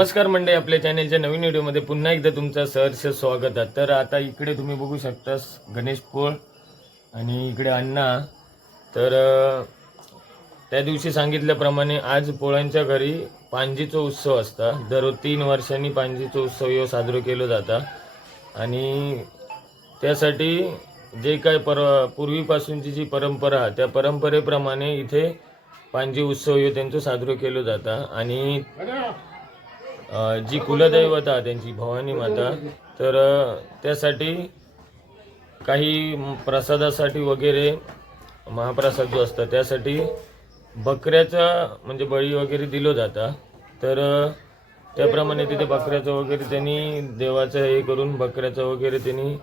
नमस्कार मंडळी आपल्या चॅनेलच्या नवीन व्हिडिओमध्ये पुन्हा एकदा तुमचं सहर्ष स्वागत आहे. तर आता इकडे तुम्ही बघू शकता गणेश पोळ आणि इकडे अण्णा. तर त्या दिवशी सांगितल्याप्रमाणे आज पोळांच्या घरी पांजीचा उत्सव असता. दर तीन वर्षांनी पांजीचा उत्सव हे साजरो केलं जाता. आणि त्यासाठी जे काय पर पूर्वीपासूनची जी परंपरा त्या परंपरेप्रमाणे इथे पांजी उत्सव हे त्यांचं साजरो केलं जाता. आणि जी कुलदैवता त्यांची भवानी माता तर त्यासाठी काही प्रसादासाठी वगैरे महाप्रसाद जो असतात त्यासाठी बकऱ्याचा म्हणजे बळी वगैरे दिलो जाता. तर त्याप्रमाणे तिथे बकऱ्याचं वगैरे त्यांनी देवाचं हे करून बकऱ्याचं वगैरे त्यांनी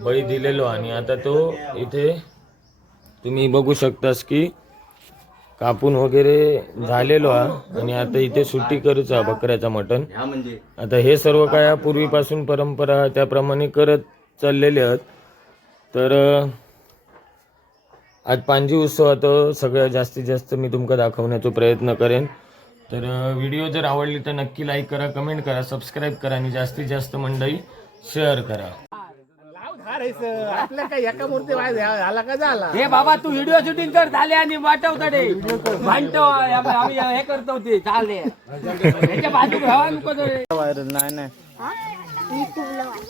बळी दिलेलो. आणि आता तो इथे तुम्ही बघू शकतास की कापून वगैरे झालेलो हा. आणि आता इथे सुट्टी करूच हा बकऱ्याचा मटण. आता हे सर्व काय हा पूर्वीपासून परंपरा त्याप्रमाणे करत चाललेले आहेत. तर आज पांजी उत्सवात सगळ्यात जास्तीत जास्त मी तुमका दाखवण्याचा प्रयत्न करेन. तर व्हिडिओ जर आवडली तर नक्की लाईक करा कमेंट करा सबस्क्राईब करा आणि जास्तीत जास्त मंडळी शेअर करा. आपल्या काय एका मूर्ती झाला का झाला? हे बाबा तू व्हिडिओ शूटिंग कर झाले आणि वाटवता रे भांडतो आम्ही हे करतो ते चालले ह्याच्या बाजू घ्यावा नको तो रे. नाही नाही.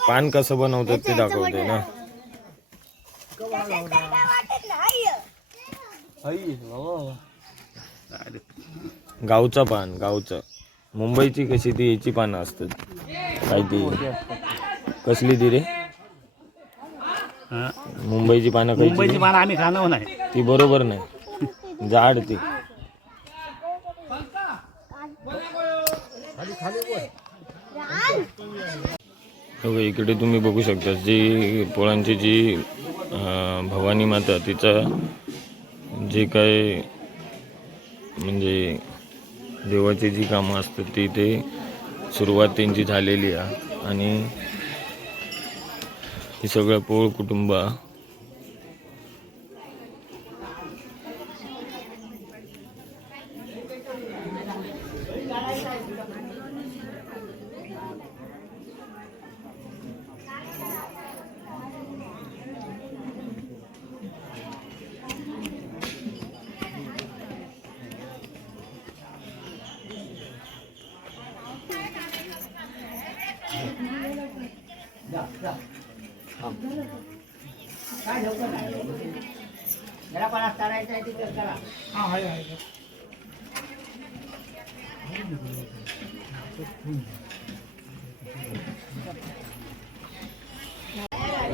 पान कसं बनवतात ते दाखवते ना. गावचा पान गावचं. मुंबईची कशी ती याची पानं असतात. काय ती? कसली ती रे? मुंबईची पानं खायची मुंबईची पानं आम्ही खाणं नाही ती बरोबर नाही. जाड ती. हो का, इकडे तुम्ही बघू शकता जी पोळांची जी अं, भवानी माता तिचा जे काय म्हणजे देवाची जी कामं असतात ती ते सुरुवात त्यांची झालेली आहे. आणि हे सगळं पोळ कुटुंब आहे.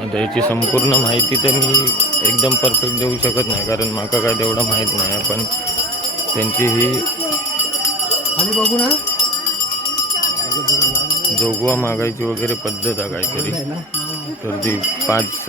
आता याची संपूर्ण माहिती तर मी एकदम परफेक्ट देऊ शकत नाही कारण माका काय तेवढं माहीत नाही पण त्यांची ही बघू ना. जोगवा मागायची वगैरे पद्धत आहे काहीतरी. तर ती पाच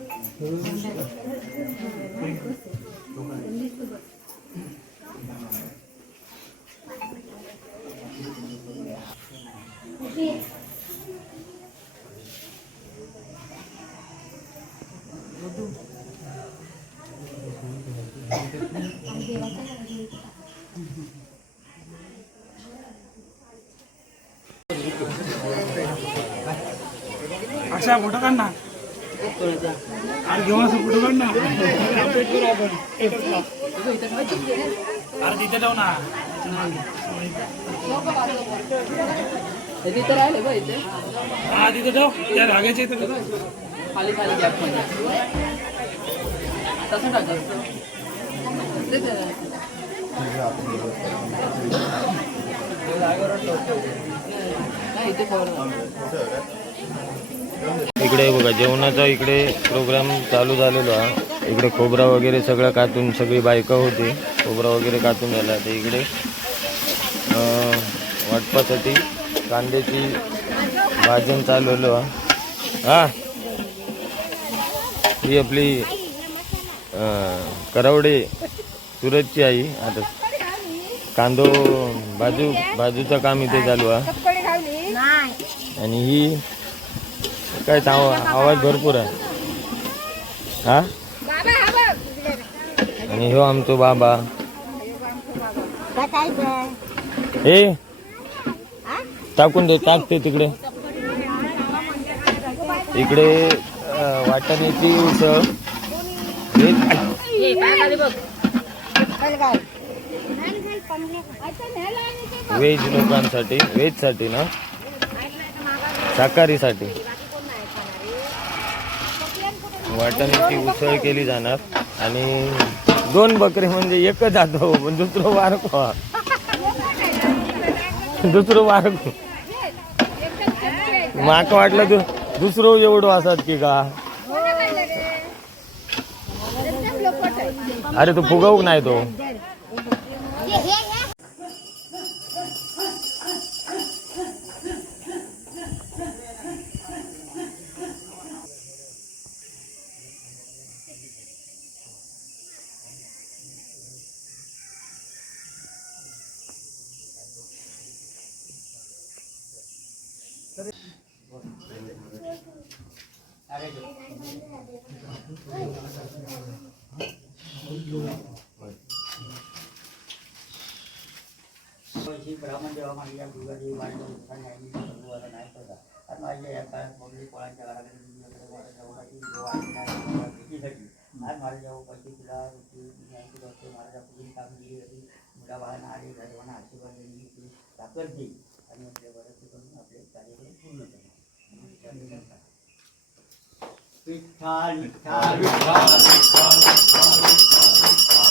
काढ ना अरे घेऊन असं फोटो काढ ना अरे तिथे जाऊ ना तिथे राहिले बा इथे हा तिथे जाऊ त्या धाग्याच्या इथे जाऊ. खाली खाली गॅपमध्ये तसं टाकायचं ते ते. नाही इथे cover करा. इकडे बघा जेवणाचा इकडे प्रोग्राम चालू झालेलो. हा इकडे खोबरा वगैरे सगळं कातून सगळी बायका होती. खोबरा वगैरे कातून झाला. ते इकडे अं, वाटपासाठी कांद्याची भाजून चालवलो. हा. ही आपली करवडे सुरतची आई. आता कांदो बाजू बाजूचं काम इथे चालू आहे. आणि ही काय आवा- आवाज भरपूर आहे. हा? आणि हो आमचो बाबा. हे टाकून दे टाकते तिकडे. इकडे वाटाण्याची उसळ. व्हेज व्हेज लोकांसाठी व्हेजसाठी ना? शाकाहारीसाठी. वाटाण्याची उसळ केली जाणार. आणि दोन बकरे म्हणजे एकच जातो पण दुसरं वारको दुसरं वारको माका वाटलं तू दुसरं एवढं असत की का? अरे तो फुगवूक नाही तो? परवा माझ्या दुर्गादेवी माझ्या उत्थान आहे मी सर्व नाही करता आणि माझ्या या काळात मम्मी कोणाच्या घराकडे जवळपाशी जेव्हा भेटीसाठी आज माझ्या जवळपाशी तिला रुची असते माझ्या पूर्वी काम दिली होती मुला बाळांना आले सर्वांना आशीर्वाद दिली ती साखर देईल आणि आपल्या बऱ्याच करून आपले कार्यक्रम पूर्ण करणार विठ्ठल विठ्ठल विठ्ठल विठ्ठल विठ्ठल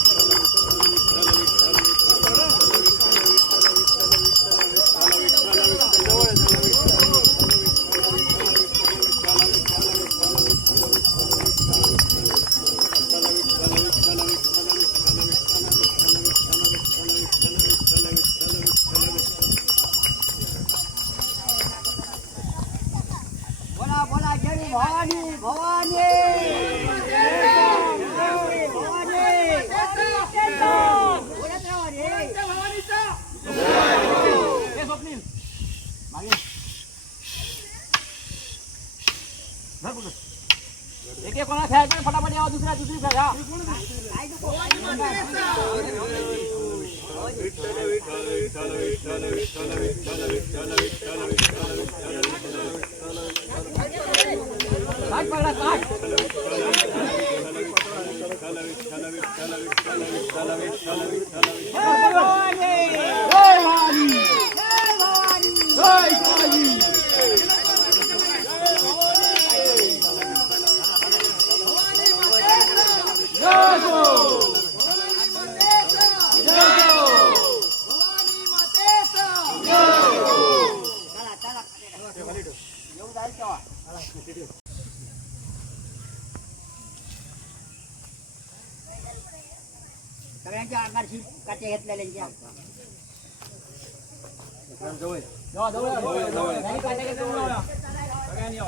एक एक कोणा खेळायचं फटाफट यावं दुसऱ्या दुसरी खेळा काट पकडा काट सगळ्यांच्या લઈ જા જો જો જો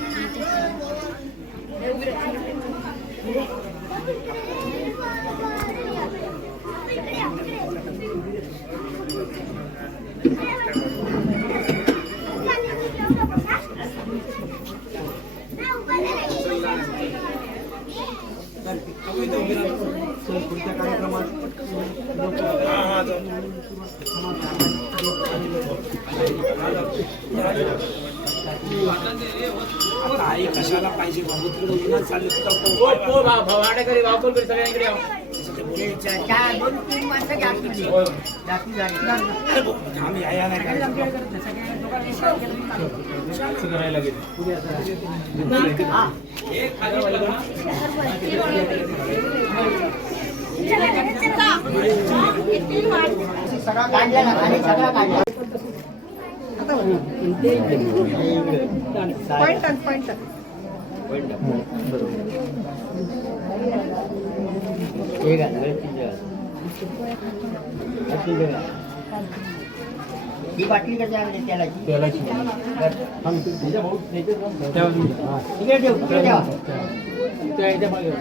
पुढच्या कार्यक्रमात हा, हा, जाऊ. आता आई कशाला पाहिजे बाबू तिकडे उन्हात चालले तुझा चार दोन तीन माणसं जास्ती जास्ती झाली आम्ही आया नाही पॉइंट पॉइंट बरोबर ना आणि सगळा काढला ठीक आहे ही बाटली कशी तेलाची. ठेव ठेवा.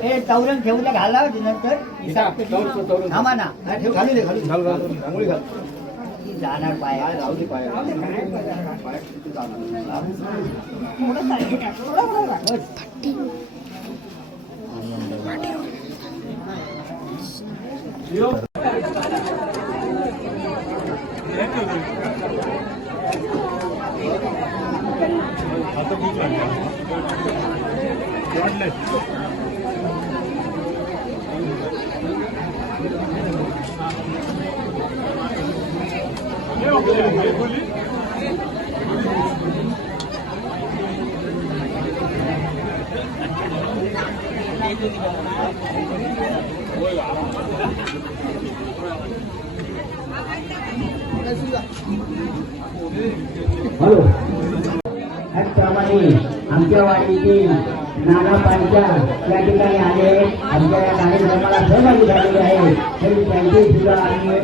ए तवरण ठेवलं घाला नंतर. थांबा ना. हा, ठेव घालू दे घालू दे. ती जाणार पाया राहू दे पाया. हॅलो त्याचप्रमाणे आमच्या वाडीतील नाना पांच्या या ठिकाणी आले आहेत. आमच्या या कार्यक्रमाला सहभागी झालेले आहेत तरी त्यांचे सुद्धा आम्ही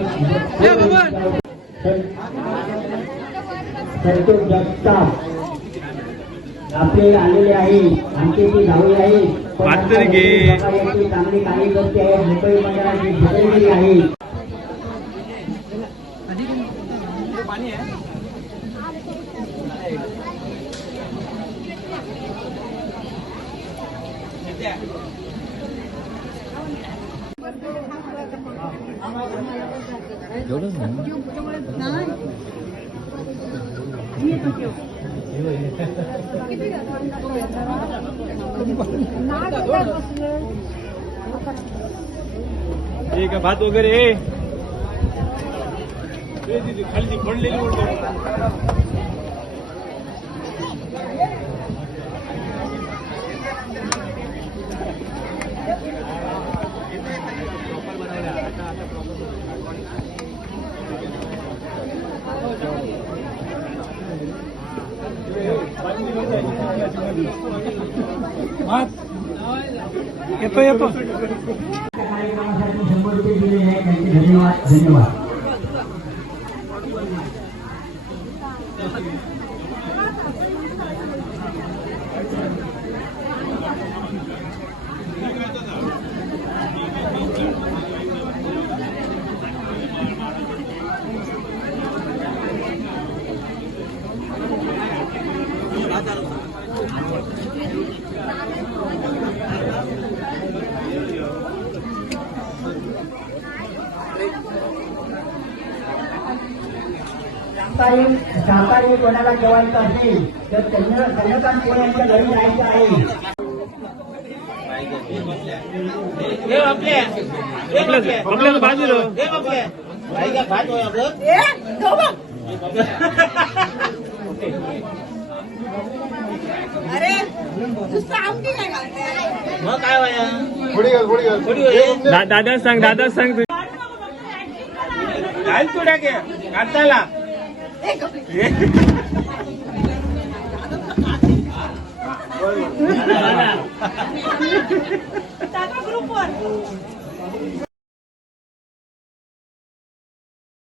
संतोष जगताप आपले आलेले आहे. आमचे ती आहे. चांगली कार्यकर्ते आहेत मुंबई मंडळाची भुकलगिरी आहे. ठीक आहे भात वगैरे ए. ए, खाली पडलेली येतो येतो. शंभर रुपये त्यांचे धन्यवाद. धन्यवाद. सकाळी सकाळी कोणाला जेवायचं असेल तर चंद्र चंद्रकांत पोळे यांच्या घरी जायचं आहे आपल्याला बाजूला अरे काय दादा सांग दादा सांग घाल काढताला टाका ग्रुपवर